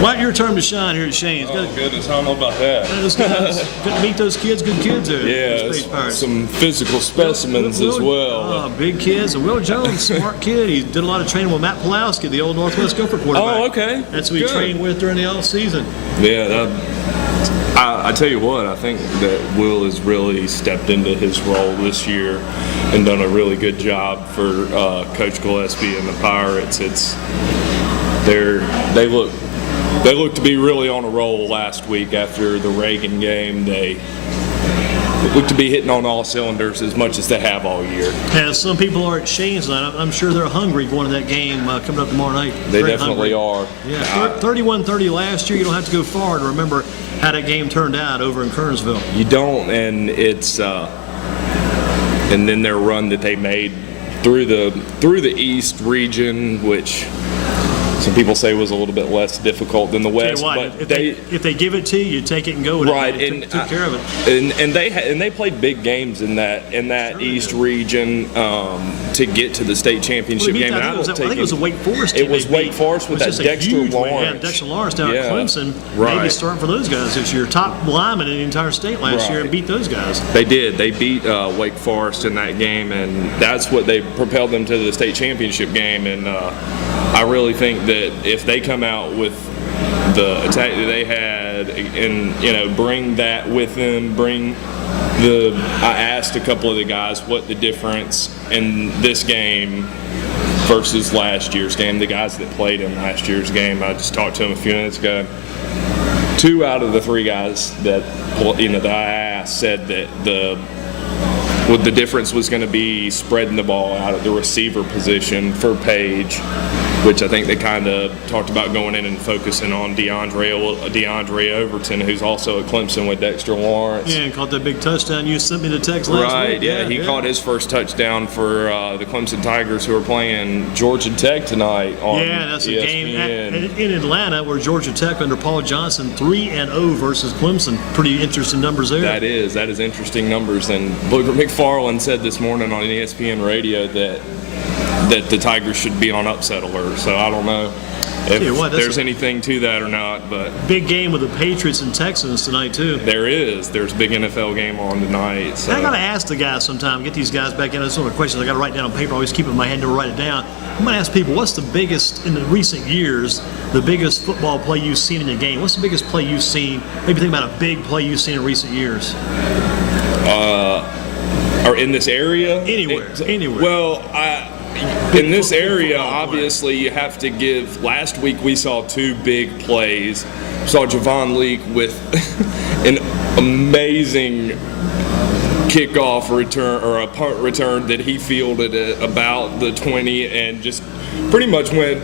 Wyatt, your time to shine here at Shane's. Oh, goodness, I don't know about that. Those guys, good to meet those kids, good kids there. Yeah, some physical specimens as well. Big kids. And Will Jones, smart kid. He did a lot of training with Matt Pulowski, the old Northwest Gopher quarterback. Oh, okay. That's who he trained with during the off-season. Yeah, I tell you what, I think that Will has really stepped into his role this year and done a really good job for Coach Gillespie and the Pirates. They look to be really on a roll last week after the Reagan game. They look to be hitting on all cylinders as much as they have all year. Yeah, some people are at Shane's tonight. I'm sure they're hungry going to that game coming up tomorrow night. They definitely are. Yeah, 31-30 last year. You don't have to go far to remember how that game turned out over in Kernersville. You don't, and it's and then their run that they made through the East region, which some people say was a little bit less difficult than the West, but if they give it to you, you take it and go with it. Right, and took care of it. And they played big games in that East region to get to the state championship game. I think it was a Wake Forest team. It was Wake Forest with that Dexter Lawrence. Yeah, Dexter Lawrence down at Clemson. Right. Maybe starting for those guys. It's your top lineman in the entire state last year and beat those guys. They did. They beat Wake Forest in that game, and that's what they propelled them to the state championship game. And I really think that if they come out with the attack that they had and bring that with them, I asked a couple of the guys what the difference in this game versus last year's game, the guys that played in last year's game. I just talked to them a few minutes ago. 2 out of the 3 guys that I asked said that the difference was going to be spreading the ball out at the receiver position for Page, which I think they kind of talked about going in and focusing on DeAndre Overton, who's also at Clemson with Dexter Lawrence. Yeah, and caught that big touchdown. You sent me the text last week. Right, yeah, he caught his first touchdown for the Clemson Tigers, who are playing Georgia Tech tonight on ESPN. Yeah, that's a game in Atlanta where Georgia Tech under Paul Johnson 3-0 versus Clemson. Pretty interesting numbers there. That is interesting numbers. And Booger McFarland said this morning on ESPN radio that the Tigers should be on upset alert. So I don't know if there's anything to that or not. But big game with the Patriots and Texans tonight too. There's a big NFL game on tonight. So I gotta ask the guys sometime, get these guys back in. That's one of the questions I gotta write down on paper. I always keep it in my head, never write it down. I'm gonna ask people, what's the biggest in the recent years, the biggest football play you've seen in a game? What's the biggest play you've seen? Maybe think about a big play you've seen in recent years. Or in this area? Anywhere. Well, in this area, obviously, you have to give. Last week, we saw 2 big plays. We saw Javon Leak with an amazing kickoff return or a punt return that he fielded at about the 20 and just pretty much went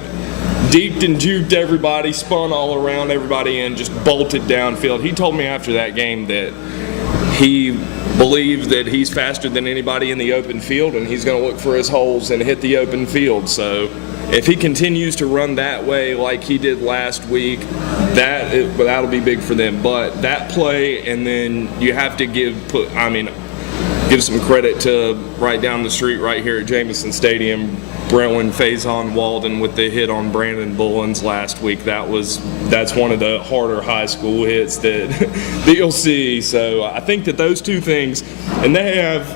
deep and juked everybody, spun all around everybody, and just bolted downfield. He told me after that game that he believes that he's faster than anybody in the open field, and he's going to look for his holes and hit the open field. So if he continues to run that way like he did last week, that'll be big for them. But that play, and then you have to give some credit to right down the street right here at Jamison Stadium, Brentwood Faison Walden with the hit on Brandon Bullens last week. That's one of the harder high school hits that you'll see. So I think that those 2 things, and they have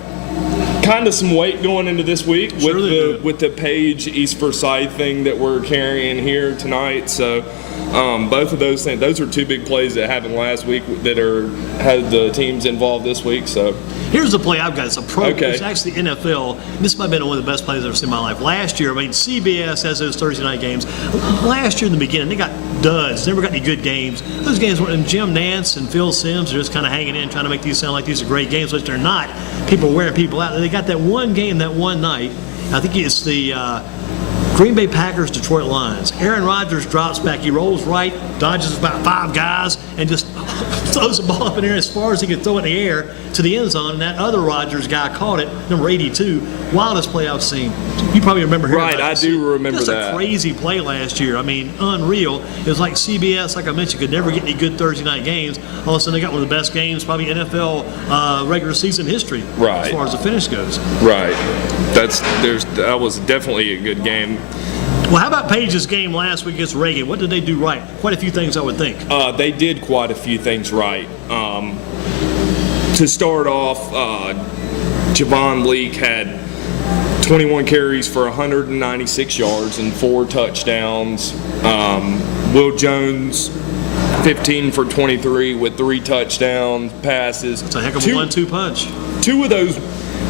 kind of some weight going into this week with the Page East Forsyth thing that we're carrying here tonight. So both of those things, those are 2 big plays that happened last week that had the teams involved this week. So here's the play I've got. It's a pro. Okay. It's actually NFL. This might have been one of the best plays I've ever seen in my life. Last year, CBS has those Thursday night games. Last year in the beginning, they got duds. Never got any good games. Those games were, and Jim Nance and Phil Simms are just kind of hanging in, trying to make these sound like these are great games, which they're not. People are wearing people out. They got that one game that one night. I think it's the Green Bay Packers, Detroit Lions. Aaron Rodgers drops back. He rolls right, dodges about 5 guys, and just throws the ball up in the air as far as he could throw it in the air to the end zone. And that other Rodgers guy caught it, number 82. Wildest play I've seen. You probably remember hearing Right, I do remember that. That's a crazy play last year. Unreal. It was like CBS, like I mentioned, could never get any good Thursday night games. All of a sudden, they got one of the best games, probably NFL regular season history, right, as far as the finish goes. Right. That was definitely a good game. Well, how about Page's game last week against Reagan? What did they do right? Quite a few things, I would think. They did quite a few things right. To start off, Javon Leak had 21 carries for 196 yards and 4 touchdowns. Will Jones, 15 for 23 with 3 touchdown passes. It's a heck of a 1-2 punch. 2 of those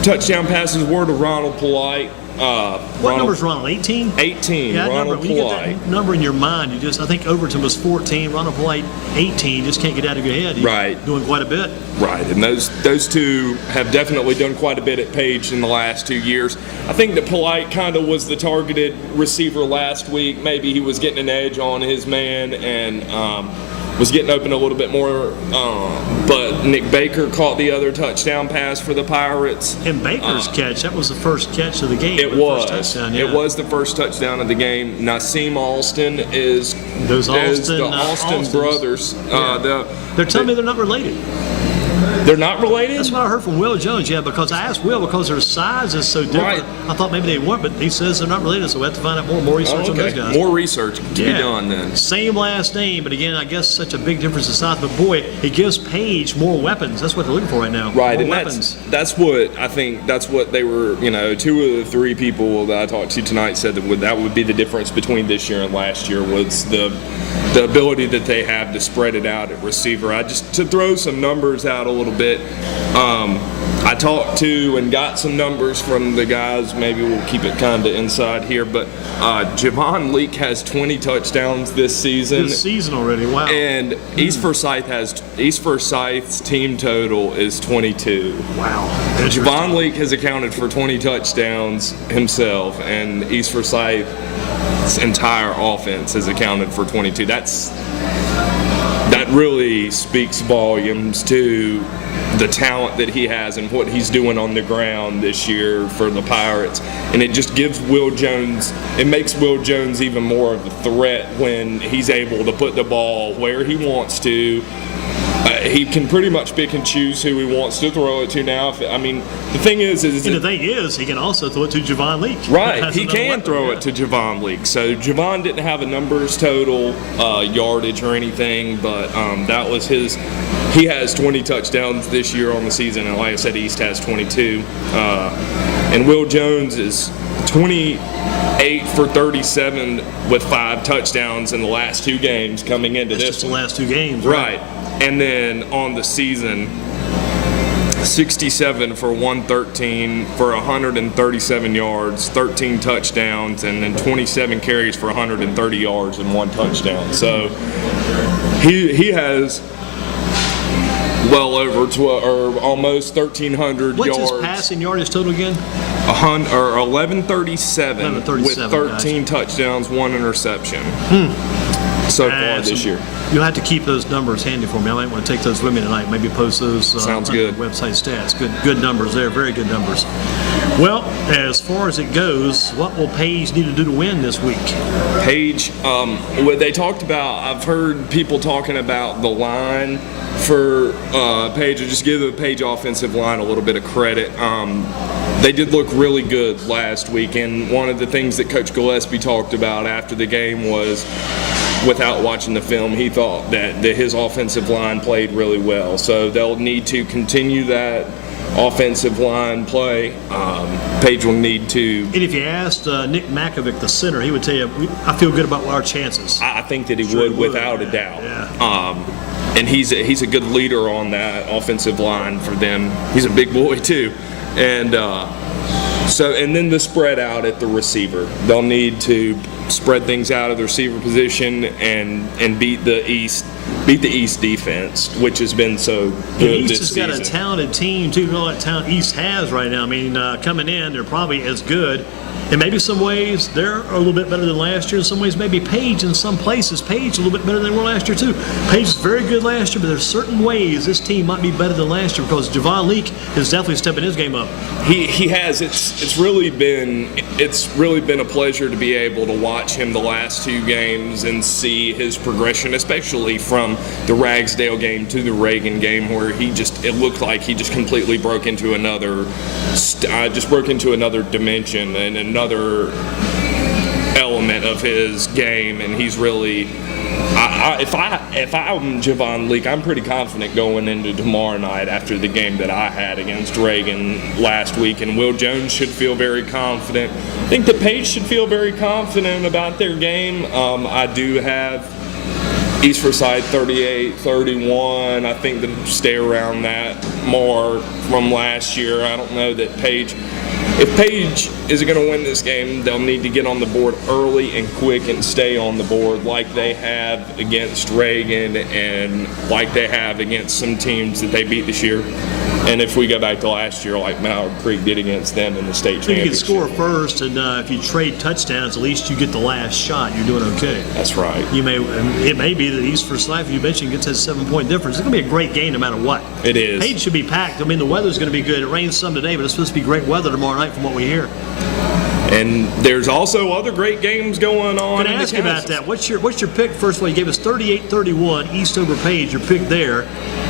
touchdown passes were to Ronald Polite. What number's Ronald? 18? 18. Yeah, Ronald when you get Polite. that number in your mind, I think Overton was 14, Ronald Polite 18. You just can't get out of your head. He's Right. doing quite a bit. Right, and those two have definitely done quite a bit at Page in the last 2 years. I think that Polite kind of was the targeted receiver last week. Maybe he was getting an edge on his man and was getting open a little bit more. But Nick Baker caught the other touchdown pass for the Pirates. And Baker's catch, that was the first catch of the game. It the was. First touchdown, yeah. It was the first touchdown of the game. Naseem Alston is the Alston Alstons. brothers. They're telling me they're not related. They're not related? That's what I heard from Will Jones, yeah, because I asked Will because their size is so different. Right. I thought maybe they weren't, but he says they're not related, so we have to find out more research on those guys. More research to be done then. Same last name, but again, I guess such a big difference in size. But boy, it gives Page more weapons. That's what they're looking for right now. Right, more and weapons. that's what I think. That's what they were. 2 of the 3 people that I talked to tonight said that would be the difference between this year and last year was the ability that they have to spread it out at receiver. To throw some numbers out a little bit. I talked to and got some numbers from the guys. Maybe we'll keep it kind of inside here, but Javon Leak has 20 touchdowns this season. This season already, wow. And East Forsyth's team total is 22. Wow. Javon Leak has accounted for 20 touchdowns himself, and East Forsyth's entire offense has accounted for 22. That really speaks volumes to the talent that he has and what he's doing on the ground this year for the Pirates. And it just gives it makes Will Jones even more of a threat when he's able to put the ball where he wants to. He can pretty much pick and choose who he wants to throw it to now. The thing is he can also throw it to Javon Leak. Right, he can throw it to Javon Leak. So Javon didn't have a numbers total, yardage or anything, but that was his. He has 20 touchdowns this year on the season, and like I said, East has 22. And Will Jones is 28 for 37 with 5 touchdowns in the last 2 games coming into That's this just one. the last 2 games, Right. And then on the season, 67 for 113 for 137 yards, 13 touchdowns, and then 27 carries for 130 yards and 1 touchdown. So he has well over almost 1,300 What's yards. his passing yardage total again? 1137 with 13 touchdowns, 1 interception. So far this year. You'll have to keep those numbers handy for me. I might want to take those with me tonight. Maybe post those Sounds on good. the website stats. Good numbers there. Very good numbers. Well, as far as it goes, what will Page need to do to win this week? Page, what they talked about, I've heard people talking about the line for Page. I'll just give the Page offensive line a little bit of credit. They did look really good last week, and one of the things that Coach Gillespie talked about after the game was, without watching the film, he thought that his offensive line played really well. So they'll need to continue that offensive line play. Page will need to. And if you asked Nick Makovic, the center, he would tell you, I feel good about our chances. I think that he would, without a doubt. Yeah. And he's a good leader on that offensive line for them. He's a big boy too. And and then the spread out at the receiver. They'll need to spread things out of the receiver position and beat the East defense, which has been so good East this has season. got a talented team too. All that talent East has right now. I mean, coming in, they're probably as good. And maybe some ways they're a little bit better than last year. In some ways, maybe Page in some places, Page a little bit better than they were last year too. Page is very good last year, but there's certain ways this team might be better than last year because Javon Leak is definitely stepping his game up. He has. It's really been a pleasure to be able to watch him the last 2 games and see his progression, especially from the Ragsdale game to the Reagan game, where it looked like he just completely broke into another dimension and element of his game, and he's really. If I'm Javon Leake, I'm pretty confident going into tomorrow night after the game that I had against Reagan last week, and Will Jones should feel very confident. I think the Page should feel very confident about their game. I do have East Forsyth 38-31. I think they'll stay around that mark from last year. I don't know that Page. If Page is going to win this game, they'll need to get on the board early and quick and stay on the board like they have against Reagan and like they have against some teams that they beat this year. And if we go back to last year, like Mallard Creek did against them in the state championship. You can score first, and if you trade touchdowns, at least you get the last shot. You're doing okay. That's right. It may be that East Forsyth, you mentioned, gets that 7-point difference. It's going to be a great game no matter what. It is. Page should be packed. I mean, the weather's going to be good. It rains some today, but it's supposed to be great weather tomorrow night from what we hear. And there's also other great games going on. Can I ask you about that? What's your pick? First of all, you gave us 38-31, East over Page, your pick there.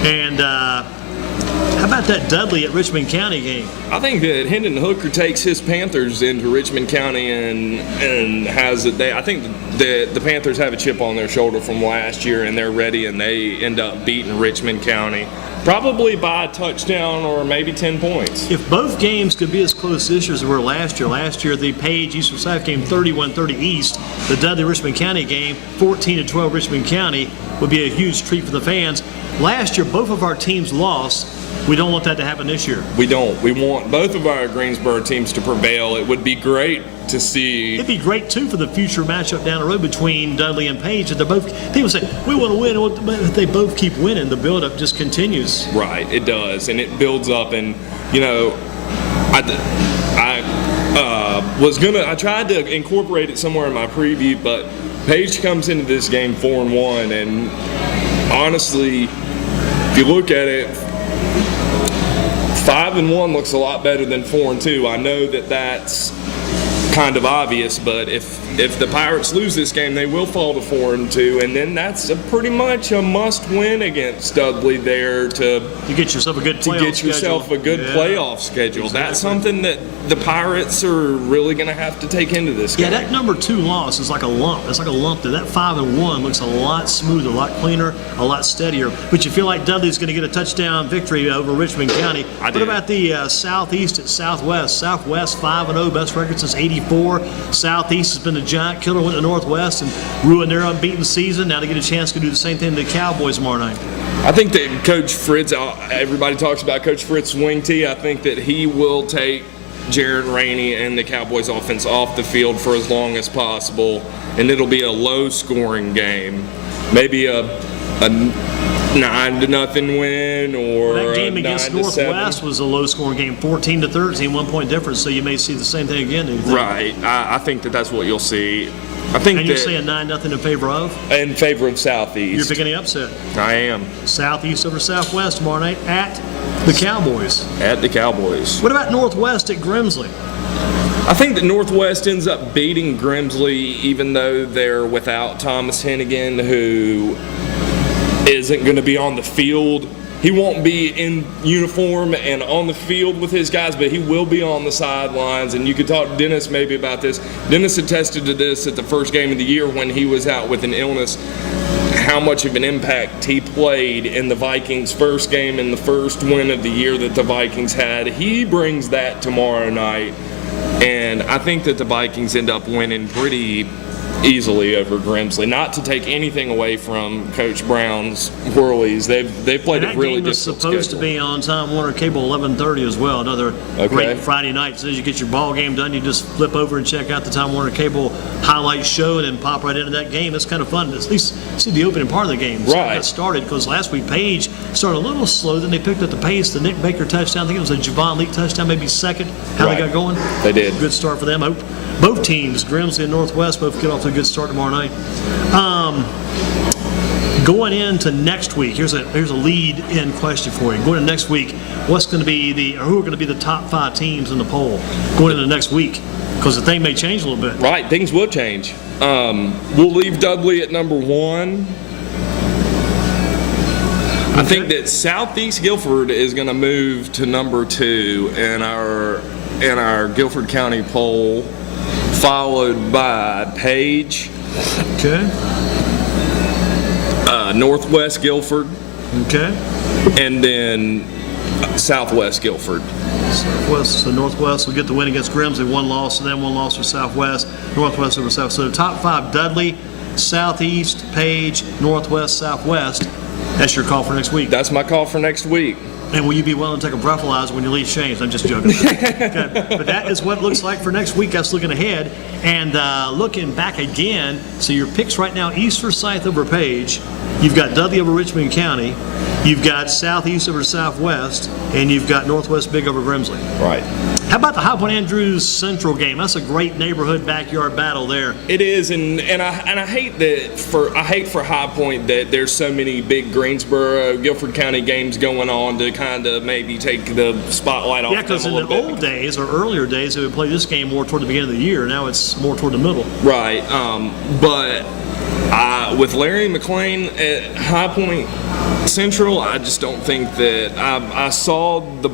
And how about that Dudley at Richmond County game? I think that Hendon Hooker takes his Panthers into Richmond County and has it. I think the Panthers have a chip on their shoulder from last year, and they're ready, and they end up beating Richmond County. Probably by a touchdown or maybe 10 points. If both games could be as close this year as they were last year the Page East Forsyth game 31-30 East, the Dudley Richmond County game 14-12 Richmond County would be a huge treat for the fans. Last year, both of our teams lost. We don't want that to happen this year. We don't. We want both of our Greensboro teams to prevail. It would be great to see. It'd be great too for the future matchup down the road between Dudley and Page. They're both. People say we want to win, but if they both keep winning, the build-up just continues. Right, it does, and it builds up. And you know, I tried to incorporate it somewhere in my preview, but Page comes into this game 4-1, and honestly, if you look at it, 5-1 looks a lot better than 4-2. I know that that's kind of obvious, but if the Pirates lose this game, they will fall to 4-2, and then that's pretty much a must-win against Dudley there to get yourself a good playoff schedule. Exactly. That's something that the Pirates are really going to have to take into this game. Yeah, that number 2 loss is like a lump. It's like a lump. That 5-1 looks a lot smoother, a lot cleaner, a lot steadier. But you feel like Dudley's going to get a touchdown victory over Richmond County. What about the Southeast at Southwest? Southwest 5-0, best record since '84. Southeast has been the giant killer. Went to Northwest and ruined their unbeaten season. Now they get a chance to do the same thing to the Cowboys tomorrow night. I think that Coach Fritz, everybody talks about Coach Fritz wing tee. I think that he will take Jared Rainey and the Cowboys offense off the field for as long as possible, and it'll be a low-scoring game. Maybe a 9-0 win or that game against Northwest was a low-scoring game, 14-13, 1-point difference. So you may see the same thing again. Right. I think that that's what you'll see. And you're saying 9-0 in favor of? In favor of Southeast. You're picking the upset. I am. Southeast over Southwest tomorrow night at the Cowboys. At the Cowboys. What about Northwest at Grimsley? I think that Northwest ends up beating Grimsley, even though they're without Thomas Hennigan, who isn't going to be on the field. He won't be in uniform and on the field with his guys, but he will be on the sidelines. And you could talk to Dennis maybe about this. Dennis attested to this at the first game of the year when he was out with an illness, how much of an impact he played in the Vikings' first game and the first win of the year that the Vikings had. He brings that tomorrow night. And I think that the Vikings end up winning pretty easily over Grimsley. Not to take anything away from Coach Brown's Whirlies. They've played a really difficult schedule. Supposed to be on Time Warner Cable 11:30 as well. Another great Friday night. As soon as you get your ball game done, you just flip over and check out the Time Warner Cable highlight show and then pop right into that game. It's kind of fun to at least see the opening part of the game. So right. Got started because last week Page started a little slow, then they picked up the pace. The Nick Baker touchdown, I think it was a Javon Leake touchdown, maybe second. How they got going? They did. Good start for them. I hope both teams, Grimsley and Northwest, both get off to a good start tomorrow night. Going into next week, here's a lead-in question for you. Going into next week, who are going to be the top 5 teams in the poll going into next week? Because the thing may change a little bit. Right, things will change. We'll leave Dudley at number 1. I think that Southeast Guilford is going to move to number 2 in our Guilford County poll. followed by Page, Okay. Northwest Guilford, Okay. and then Southwest Guilford. Southwest, so Northwest will get the win against Grimsley. One loss to them, one loss for Southwest. Northwest over South. So the top 5: Dudley, Southeast, Page, Northwest, Southwest. That's your call for next week. That's my call for next week. And will you be willing to take a breathalyzer when you leave Shane's? I'm just joking. Okay. But that is what it looks like for next week. That's looking ahead. And looking back again, so your picks right now: East Forsyth over Page. You've got Dudley over Richmond County. You've got Southeast over Southwest. And you've got Northwest Big over Grimsley. Right. How about the High Point Andrews Central game? That's a great neighborhood backyard battle there. It is, and I hate for High Point that there's so many big Greensboro, Guilford County games going on to kind of maybe take the spotlight off Yeah, because them in a the little bit. old days or earlier days, they would play this game more toward the beginning of the year. Now it's more toward the middle. Right, but with Larry McLean at High Point Central, I just don't think that I saw the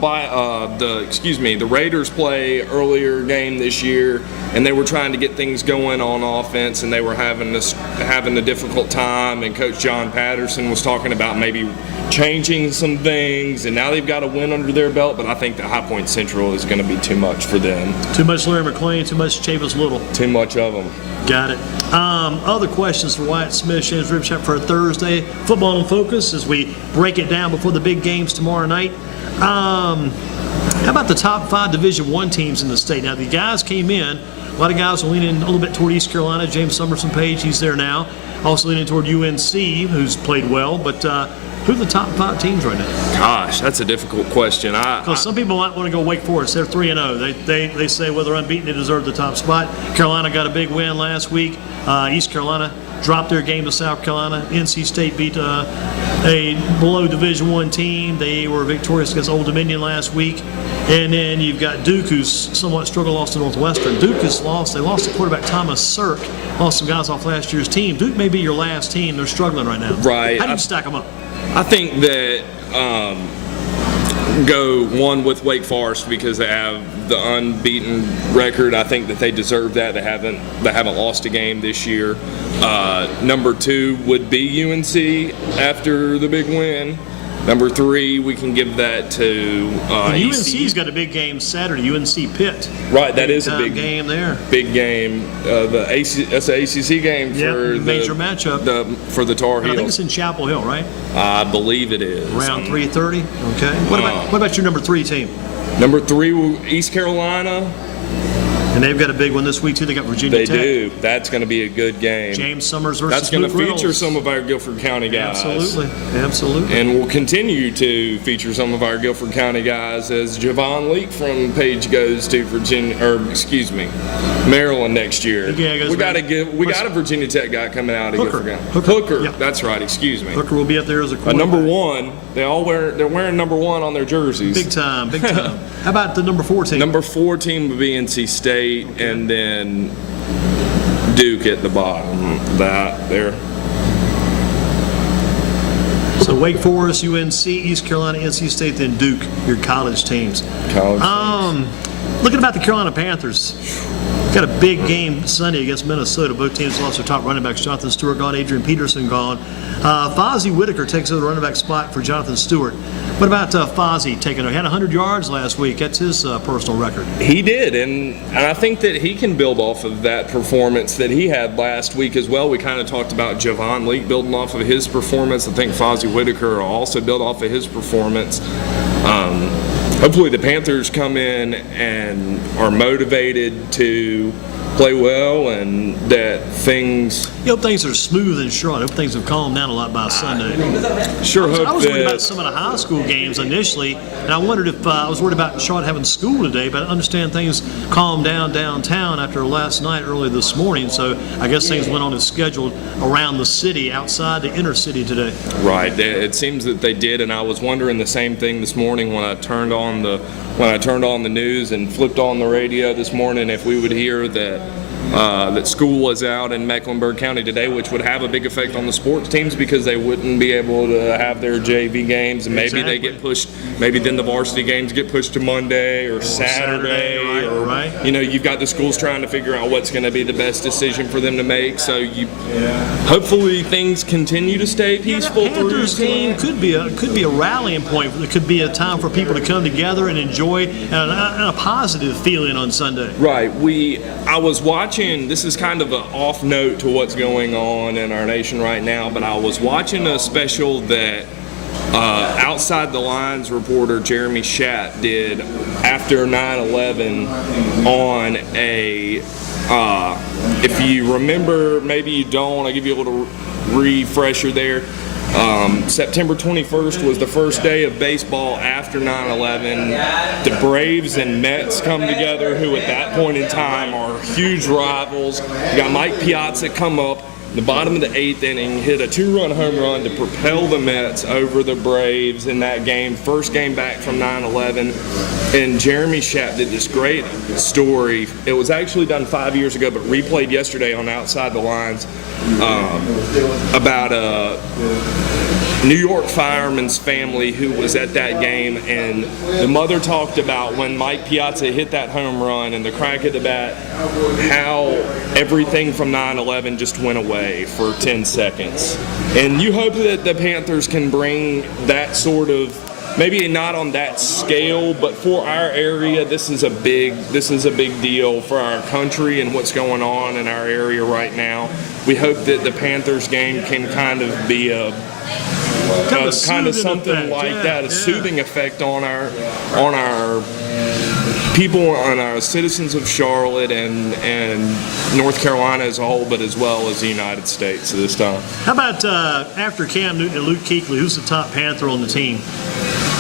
Raiders play earlier game this year, and they were trying to get things going on offense, and they were having a difficult time. And Coach John Patterson was talking about maybe changing some things, and now they've got a win under their belt. But I think that High Point Central is going to be too much for them. Too much Larry McLean, too much Chavis Little. Too much of them. Got it. Other questions for Wyatt Smith, Shane's Rib Shack for Thursday. Football in focus as we break it down before the big games tomorrow night. How about the top 5 Division I teams in the state? Now, the guys came in. A lot of guys are leaning a little bit toward East Carolina. James Summerson Page, he's there now. Also leaning toward UNC, who's played well. But who are the top 5 teams right now? Gosh, that's a difficult question. Because some people might want to go Wake Forest. They're 3-0. They say, well, they're unbeaten, they deserve the top spot. Carolina got a big win last week. East Carolina dropped their game to South Carolina. NC State beat a below Division I team. They were victorious against Old Dominion last week. And then you've got Duke, who's somewhat struggled, lost to Northwestern. Duke has lost. They lost to quarterback Thomas Sirk. Lost some guys off last year's team. Duke may be your last team. They're struggling right now. Right. How do you stack them up? I think that go one with Wake Forest because they have the unbeaten record. I think that they deserve that. They haven't lost a game this year. Number 2 would be UNC after the big win. Number 3, we can give that to UNC's got a big game Saturday. UNC Pitt. Right, that is a big game there. Big game. That's an ACC game for the major matchup for the Tar And I think Heels. it's in Chapel Hill, right? I believe it is. Around 3:30. Okay. What about your number 3 team? Number 3, East Carolina. And they've got a big one this week too. They got Virginia Tech. They do. That's going to be a good game. James Summers versus That's going to Luke feature Reynolds. some of our Guilford County guys. Absolutely. And we'll continue to feature some of our Guilford County guys as Javon Leak from Page goes to Maryland next year. Yeah, we got a Virginia Tech guy coming out of Hooker. Guilford County. Hooker. Yep. That's right. Excuse me. Hooker will be up there as a quarterback. Number 1. They're wearing number 1 on their jerseys. Big time. How about the number 4 team? Number 4 team would be NC State, and then Duke at the bottom. That there. So Wake Forest, UNC, East Carolina, NC State, then Duke, your college teams. Looking about the Carolina Panthers, got a big game Sunday against Minnesota. Both teams lost their top running backs. Jonathan Stewart gone, Adrian Peterson gone. Fozzie Whitaker takes over the running back spot for Jonathan Stewart. What about Fozzie taking over? He had 100 yards last week. That's his personal record. He did, and I think that he can build off of that performance that he had last week as well. We kind of talked about Javon Leak building off of his performance. I think Fozzie Whitaker will also build off of his performance. Hopefully the Panthers come in and are motivated to play well, and that things. You hope things are smooth and short. I hope things have calmed down a lot by Sunday. Sure hope I was worried that. about some of the high school games initially, and I wondered if I was worried about Charlotte having school today, but I understand things calmed down downtown after last night, early this morning, so I guess things went on as scheduled around the city, outside the inner city today. Right. It seems that they did, and I was wondering the same thing this morning when I turned on the news and flipped on the radio this morning if we would hear that school was out in Mecklenburg County today, which would have a big effect on the sports teams because they wouldn't be able to have their JV games, and maybe they get pushed. Maybe then the varsity games get pushed to Monday or Saturday, right. you've got the schools trying to figure out what's going to be the best decision for them to make. So hopefully things continue to stay peaceful that through Panthers game could be a rallying point. It could be a time for people to come together and enjoy and a positive feeling on Sunday. Right. I was watching, this is kind of an off note to what's going on in our nation right now, but I was watching a special that Outside the Lines reporter Jeremy Schatt did after 9/11 on if you remember, maybe you don't, I'll give you a little refresher there. September 21st was the first day of baseball after 9/11. The Braves and Mets come together, who at that point in time are huge rivals. You got Mike Piazza come up in the bottom of the 8th inning, hit a 2-run home run to propel the Mets over the Braves in that game, first game back from 9/11. And Jeremy Schatt did this great story. It was actually done 5 years ago, but replayed yesterday on Outside the Lines, about a New York fireman's family who was at that game, and the mother talked about when Mike Piazza hit that home run and the crack of the bat, how everything from 9/11 just went away for 10 seconds. And you hope that the Panthers can bring that sort of, maybe not on that scale, but for our area, this is a big deal for our country and what's going on in our area right now. We hope that the Panthers game can kind of be a kind of something effect. like that, a soothing effect on our people, on our citizens of Charlotte and North Carolina as a whole, but as well as the United States at this time. How about after Cam Newton and Luke Kuechly, who's the top Panther on the team?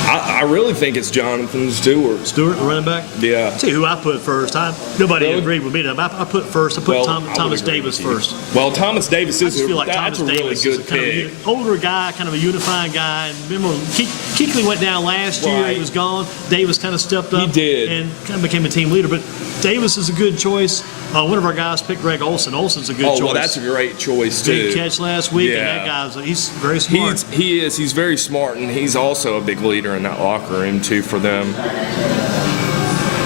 I really think it's Jonathan Stewart. Stewart, the running back? Yeah. See who I put first. Nobody Really? agreed with me. I put first. I put Thomas Davis first. Well, Thomas Davis I is just feel like that's Thomas a really Davis good is a kind pick. of older guy, kind of a unifying guy. And remember, when Kuechly went down last year. Right. He was gone. Davis kind of stepped up. He did. And kind of became a team leader. But Davis is a good choice. One of our guys picked Greg Olson. Olson's a good choice. Oh, well, that's a great choice, too. Big catch last week, Yeah. and that he's very smart. He's very smart, and he's also a big leader in that locker room, too, for them.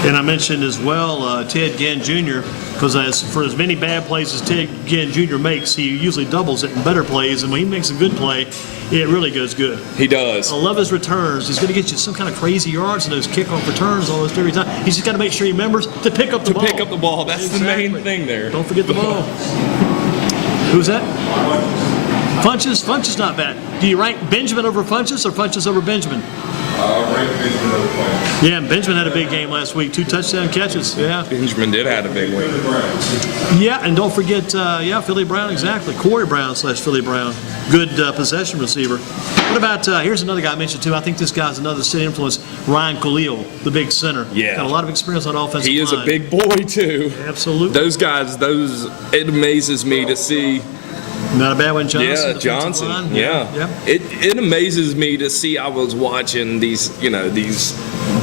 And I mentioned as well Ted Ginn Jr., because for as many bad plays as Ted Ginn Jr. makes, he usually doubles it in better plays, and when he makes a good play, it really goes good. He does. I love his returns. He's going to get you some kind of crazy yards in those kickoff returns almost every time. He's just got to make sure he remembers to pick up the ball. Pick up the ball. That's Exactly. the main thing there. Don't forget the ball. Who's that? Funches? Funches not bad. Do you rank Benjamin over Funches or Funches over Benjamin? Yeah, Benjamin had a big game last week. 2 touchdown catches. Yeah. Benjamin did have a big one. Yeah, and don't forget, Philly Brown, exactly. Corey Brown / Philly Brown. Good possession receiver. What about, here's another guy I mentioned too. I think this guy's another city influence. Ryan Khalil, the big center. Yeah. Got a lot of experience on offensive line. He is a big boy, too. Absolutely. Those guys, it amazes me to see. Not a bad one, Johnson. Yeah, defensive Johnson. line. Yeah. Yeah. It amazes me to see. I was watching these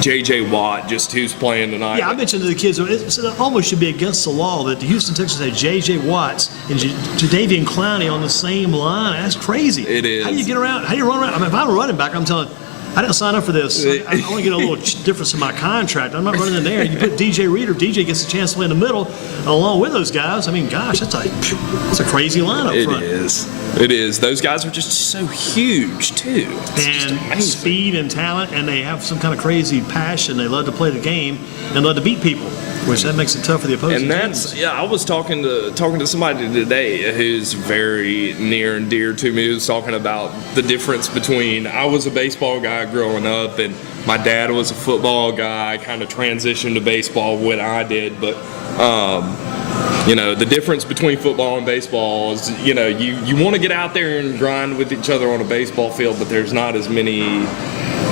J.J. Watt, just who's playing tonight. Yeah, I mentioned to the kids, it almost should be against the law that the Houston Texans had J.J. Watts and Jadeveon Clowney on the same line. That's crazy. It is. How do you get around? How do you run around? I mean, if I'm a running back, I'm telling I didn't sign up for this. I want to get a little difference in my contract. I'm not running in there. You put DJ Reader, DJ gets a chance to play in the middle along with those guys. I mean, gosh, that's a crazy lineup front. It is. Those guys are just so huge, too. It's just And amazing. speed and talent, and they have some kind of crazy passion. They love to play the game and love to beat people, which that makes it tough for the opposing And teams. I was talking to somebody today who's very near and dear to me, who's talking about the difference between, I was a baseball guy growing up, and my dad was a football guy. I kind of transitioned to baseball when I did, but the difference between football and baseball is, you want to get out there and grind with each other on a baseball field, but there's not as many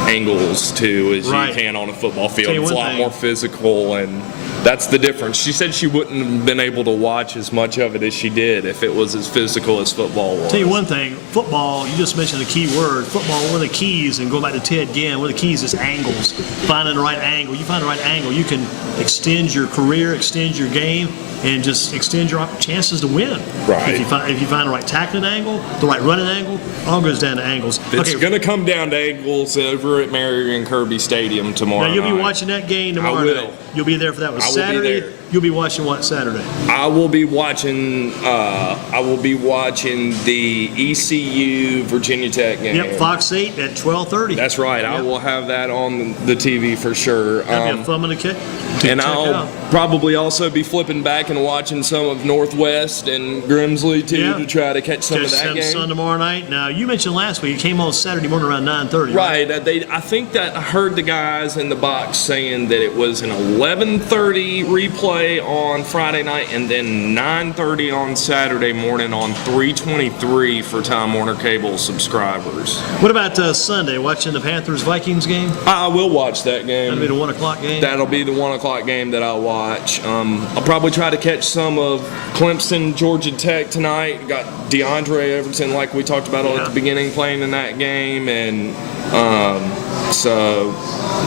angles as you can on a football field. It's a lot more physical, and that's the difference. She said she wouldn't have been able to watch as much of it as she did if it was as physical as football was. Tell you one thing, football, you just mentioned a key word. Football, one of the keys, and going back to Ted Ginn, one of the keys is angles. Finding the right angle. You find the right angle, you can extend your career, extend your game, and just extend your chances to win. Right. If you find the right tackling angle, the right running angle, all goes down to angles. It's going to come down to angles over at Marion Kirby Stadium tomorrow Now you'll be night. watching that game tomorrow night. You'll be there for that. I will be Saturday. there. You'll be watching what Saturday? I will be watching. I will be watching the ECU Virginia Tech game. Yep, Fox 8 at 12:30. That's right. I will have that on the TV for sure. That'll be a fun one to check And I'll out. probably also be flipping back and watching some of Northwest and Grimsley too, Yeah. to try to catch some of that game. Sun tomorrow night. Now you mentioned last week it came on Saturday morning around 9:30. Right. I think that I heard the guys in the box saying that it was an 11:30 replay on Friday night and then 9:30 on Saturday morning on 323 for Time Warner Cable subscribers. What about Sunday? Watching the Panthers-Vikings game? I will watch that game. That'll be the 1 o'clock game. That'll be the 1 o'clock game that I'll watch. I'll probably try to catch some of Clemson, Georgia Tech tonight. Got DeAndre Everton, like we talked about at the beginning, playing in that game, and so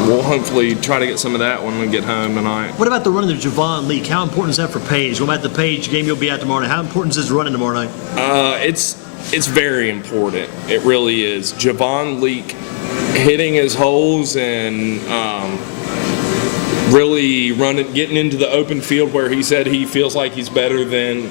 we'll hopefully try to get some of that when we get home tonight. What about the run of the Javon Leak? How important is that for Page? What about the Page game you'll be at tomorrow night? How important is this running tomorrow night? It's very important. It really is. Javon Leak hitting his holes and really getting into the open field where he said he feels like he's better than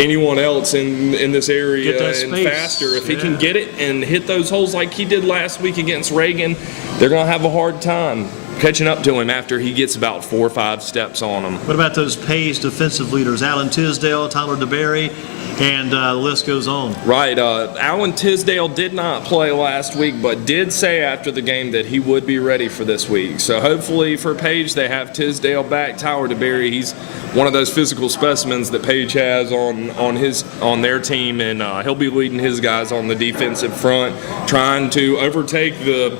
anyone else in this area and space. faster. If he can get it and hit those holes like he did last week against Reagan, they're going to have a hard time catching up to him after he gets about 4 or 5 steps on them. What about those Page defensive leaders? Alan Tisdale, Tyler DeBerry, and the list goes on. Right. Alan Tisdale did not play last week, but did say after the game that he would be ready for this week. So hopefully for Page, they have Tisdale back. Tyler DeBerry, he's one of those physical specimens that Page has on their team, and he'll be leading his guys on the defensive front, trying to overtake the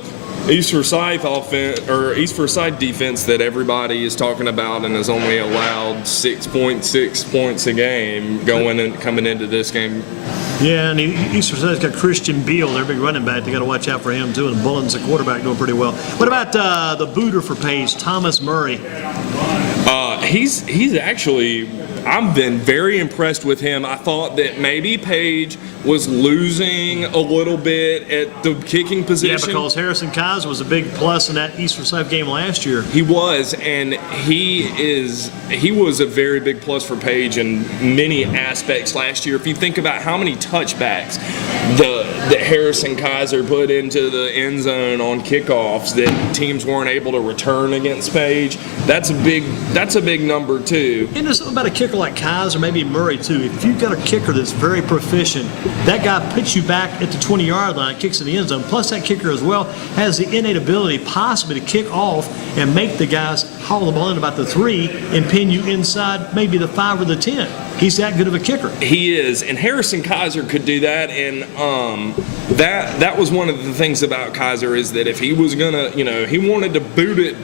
East Forsyth defense that everybody is talking about and has only allowed 6.6 points a game coming into this game. Yeah, and East Forsyth's got Christian Beal, their big running back. They got to watch out for him too. And Bullen's the quarterback, doing pretty well. What about the booter for Page, Thomas Murray? He's actually, I've been very impressed with him. I thought that maybe Page was losing a little bit at the kicking position. Yeah, because Harrison Kaiser was a big plus in that East Forsyth game last year. He was, and he was a very big plus for Page in many aspects last year. If you think about how many touchbacks that Harrison Kaiser put into the end zone on kickoffs that teams weren't able to return against Page, that's a big number too. And there's something about a kicker like Kaiser, maybe Murray too. If you've got a kicker that's very proficient, that guy puts you back at the 20-yard line, kicks in the end zone. Plus, that kicker as well has the innate ability possibly to kick off and make the guys haul the ball in about the 3 and pin you inside maybe the 5 or the 10. He's that good of a kicker. He is, and Harrison Kaiser could do that, and that was one of the things about Kaiser is that if he was gonna, he wanted to boot it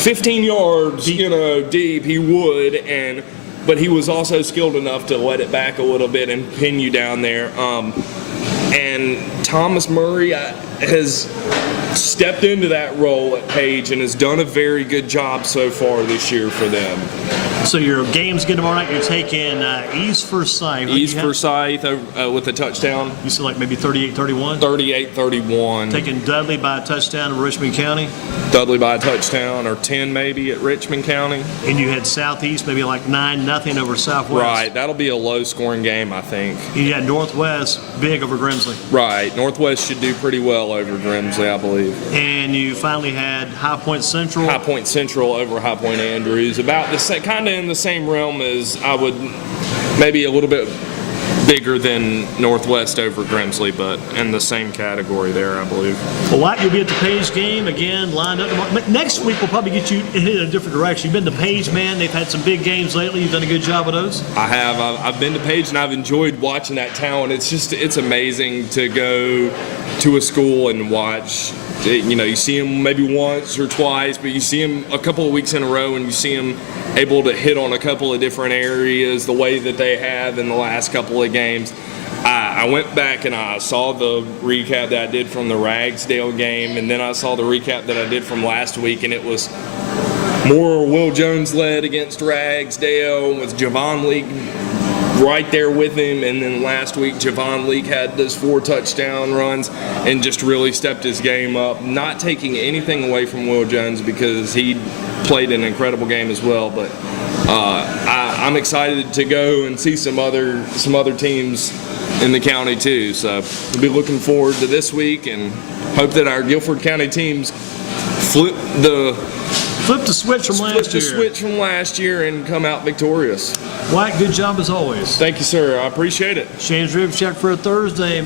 15 yards, deep, he would, but he was also skilled enough to let it back a little bit and pin you down there. And Thomas Murray has stepped into that role at Page and has done a very good job so far this year for them. So your game's good tomorrow night. You're taking East Forsyth. East Forsyth with a touchdown. You said like maybe 38-31? 38-31. Taking Dudley by a touchdown in Richmond County. Dudley by a touchdown, or 10 maybe at Richmond County. And you had Southeast maybe like 9-0 over Southwest. Right, that'll be a low-scoring game, I think. You had Northwest big over Grimsley. Right, Northwest should do pretty well over Grimsley, I believe. And you finally had High Point Central. High Point Central over High Point Andrews, about the same, kind of in the same realm as I would, maybe a little bit bigger than Northwest over Grimsley, but in the same category there, I believe. Well, Wyatt, you'll be at the Page game again, lined up tomorrow. Next week, we'll probably get you in a different direction. You've been to Page, man. They've had some big games lately. You've done a good job of those. I have. I've been to Page, and I've enjoyed watching that town. It's amazing to go to a school and watch. You see them maybe once or twice, but you see them a couple of weeks in a row, and you see them able to hit on a couple of different areas the way that they have in the last couple of games. I went back and I saw the recap that I did from the Ragsdale game, and then I saw the recap that I did from last week, and it was more Will Jones led against Ragsdale with Javon Leak right there with him, and then last week Javon Leak had those 4 touchdown runs and just really stepped his game up, not taking anything away from Will Jones because he played an incredible game as well. But I'm excited to go and see some other teams in the county too. So we'll be looking forward to this week and hope that our Guilford County teams flip the switch from last year and come out victorious. Wyatt, good job as always. Thank you, sir. I appreciate it. Shane's Rib Shack for a Thursday.